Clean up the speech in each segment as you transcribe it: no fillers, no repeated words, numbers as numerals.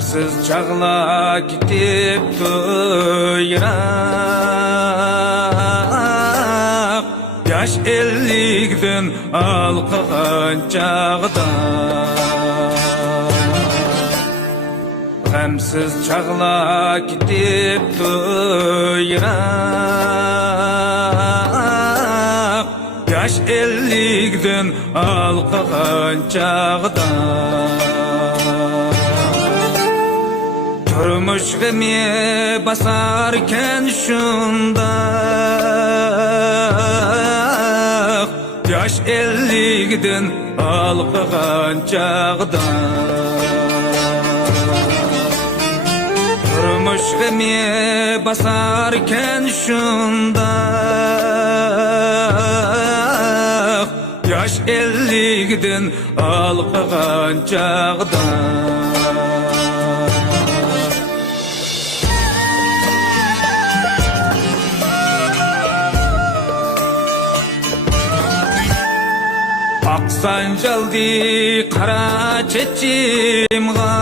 Gamsiz çağla gitipti yirak, yaş 50'den alqıgan çağda. Gamsiz çağla gitipti yirak, yaş 50'den alqıgan çağda. Turmuş gemi basarken şunda, yaş 50'den alqıgan çağda. Turmuş gemi basarken şunda, yaş 50'den alqıgan çağda. Aksanjaldi qara chechimga,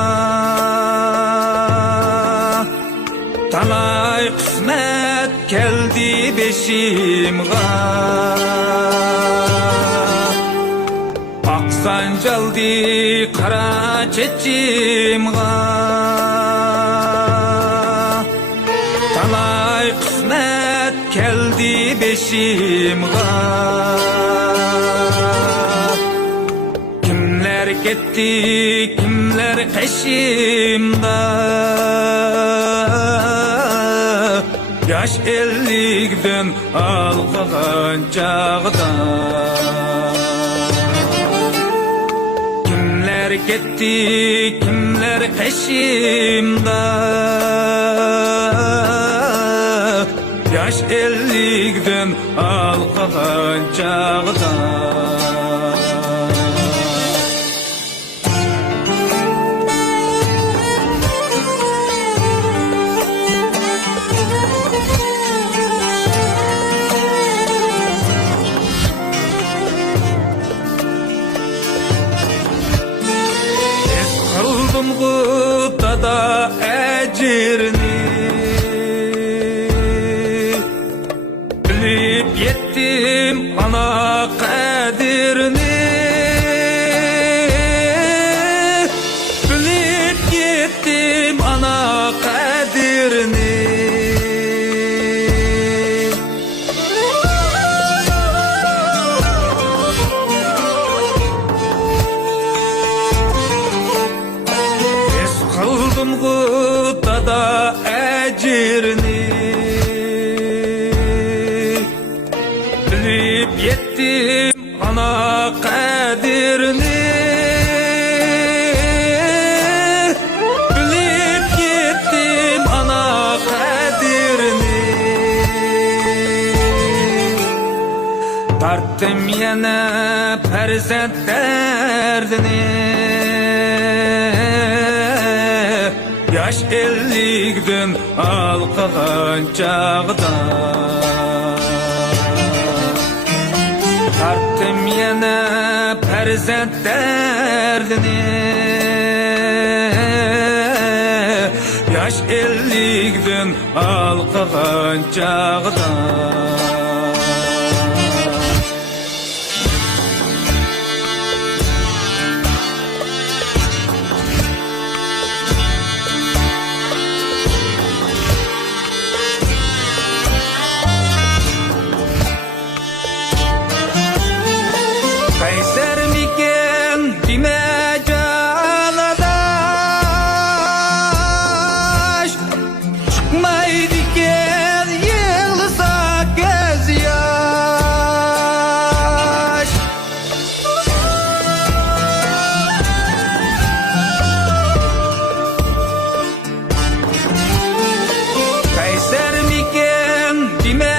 talay qismet keldi beşimga. Aksanjaldi qara chechimga, talay qismet keldi beşimga. Gitti kimler peşimde, yaş 50'den alqıgan çağda. Kimler gitti kimler peşimde, yaş 50'den alqıgan çağda. Gıdada ecirni bilip yettim ana kadirni, bilip yettim ana kadirni. Gıdada ecirni bilip yettim ana kadirni, bilip yettim ana kadirni. Tarttım yana perzent derdini, yaş 50'den alqıgan çağda. Tarttım yana perzent derdini, yaş 50'den alqıgan çağda. Kayser miken dime canadaş, çıkmaydiken yığılsa göz yaş. Kayser miken dime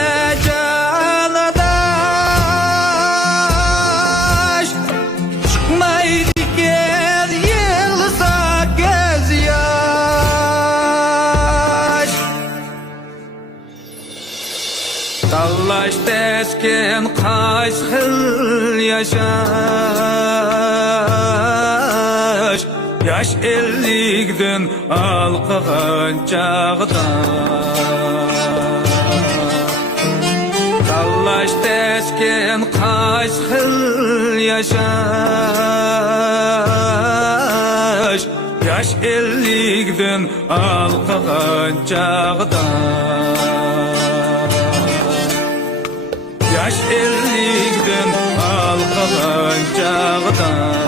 Tallaş tesken kaç xil yaşaş, Yaş ellikden alqıgan çağda Tallaş tesken kaç xil yaşaş Yaş ellikden alqıgan çağda Yaş ellikden alqıgan çağda